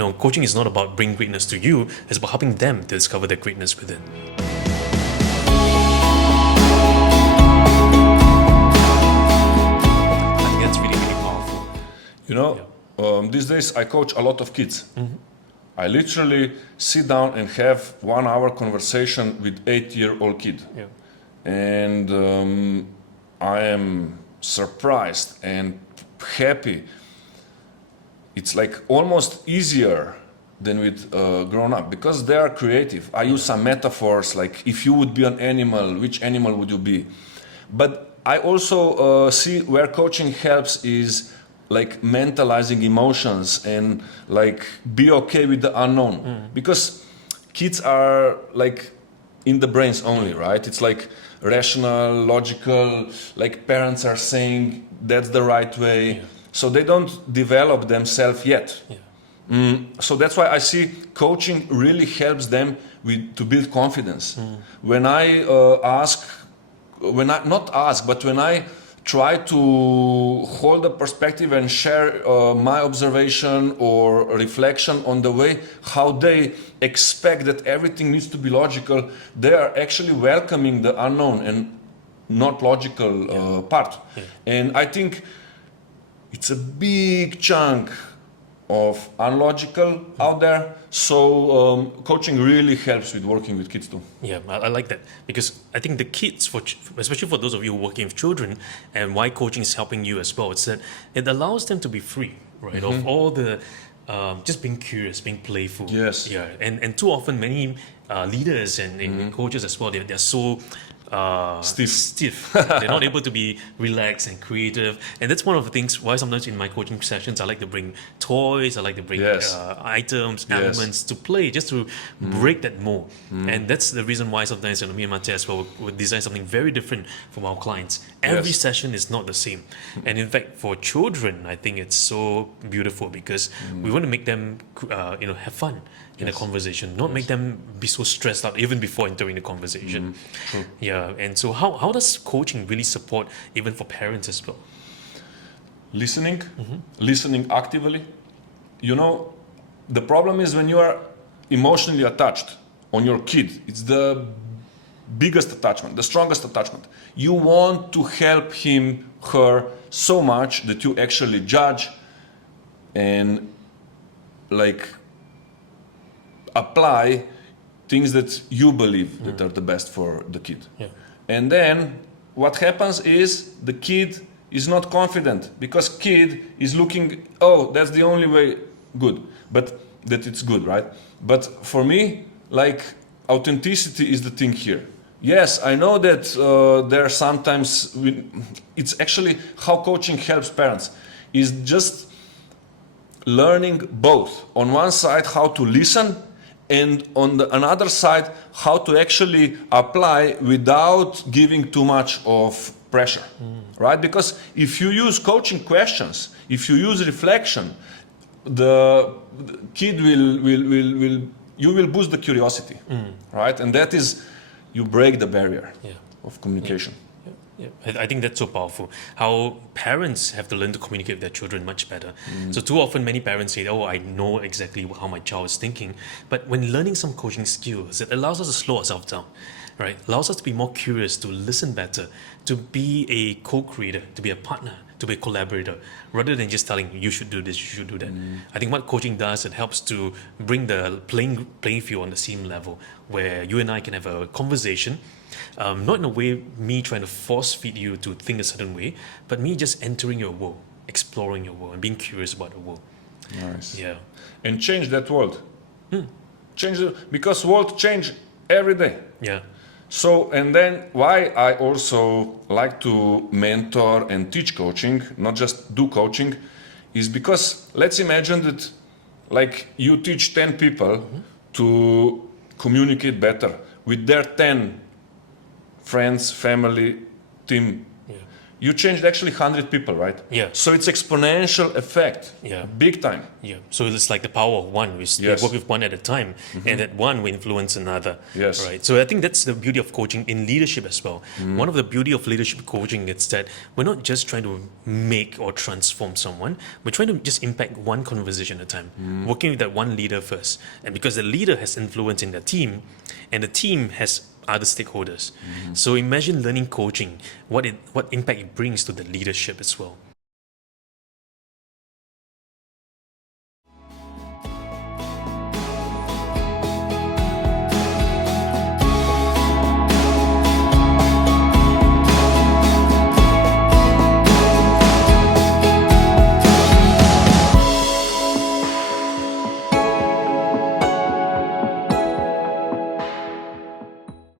Coaching is not about bringing greatness to you, it's about helping them to discover their greatness within. I think that's really, really powerful. These days I coach a lot of kids. I literally sit down and have 1 hour conversation with 8-year-old kid. Yeah. And I am surprised and happy. It's like almost easier than with grown up because they are creative. I use some metaphors like if you would be an animal, which animal would you be? But I also see where coaching helps is like mentalizing emotions and like be okay with the unknown. Because kids are like in the brains only, right? It's like rational, logical, like parents are saying that's the right way. Yeah. So they don't develop themselves yet. Yeah. So that's why I see coaching really helps them to build confidence. When I when I try to hold a perspective and share my observation or reflection on the way how they expect that everything needs to be logical, they are actually welcoming the unknown and not logical part. Yeah. And I think it's a big chunk of unlogical out there. So coaching really helps with working with kids too. Yeah, I like that because I think the kids, especially for those of you working with children, and why coaching is helping you as well, it's that it allows them to be free, right? Of all the just being curious, being playful. Yes. Yeah, and too often many leaders and coaches as well, they're so stiff. They're not able to be relaxed and creative, and that's one of the things why sometimes in my coaching sessions I like to bring toys, I like to bring items, elements to play just to break that mold. And that's the reason why sometimes me and Matej as well would design something very different from our clients. Every session is not the same, and in fact for children I think it's so beautiful because we want to make them have fun in a conversation, not make them be so stressed out even before entering the conversation. Yeah, and so how does coaching really support even for parents as well? Listening actively. The problem is when you are emotionally attached on your kid, it's the biggest attachment, the strongest attachment. You want to help him, her so much that you actually judge and like apply things that you believe that are the best for the kid. Yeah. And then what happens is the kid is not confident because kid is looking, oh, that's the only way good, but that it's good, right? But for me, like authenticity is the thing here. Yes, I know that there are sometimes, it's actually how coaching helps parents is just learning both. On one side, how to listen, and on the another side, how to actually apply without giving too much of pressure, right? Because if you use coaching questions, if you use reflection, the kid you will boost the curiosity, right? And that is, you break the barrier of communication. Yeah. I think that's so powerful. How parents have to learn to communicate with their children much better. So too often many parents say, oh, I know exactly how my child is thinking. But when learning some coaching skills, it allows us to slow ourselves down, right? Allows us to be more curious, to listen better, to be a co-creator, to be a partner, to be a collaborator, rather than just telling you should do this, you should do that. I think what coaching does, it helps to bring the playing field on the same level where you and I can have a conversation. Not in a way me trying to force feed you to think a certain way, but me just entering your world, exploring your world, and being curious about the world. Nice. Yeah. And change that world. Because world change every day. Yeah. So, and then why I also like to mentor and teach coaching, not just do coaching, is because let's imagine that like you teach 10 people to communicate better with their 10 friends, family, team. you changed actually 100 people, right? Yeah. So it's exponential effect. Yeah. Big time. Yeah. So it's like the power of one. We Yes. work with one at a time, and that one will influence another. Yes. Right. So I think that's the beauty of coaching in leadership as well. One of the beauty of leadership coaching is that we're not just trying to make or transform someone. We're trying to just impact one conversation at a time, working with that one leader first. And because the leader has influence in the team, and the team has other stakeholders. So imagine learning coaching, what impact it brings to the leadership as well.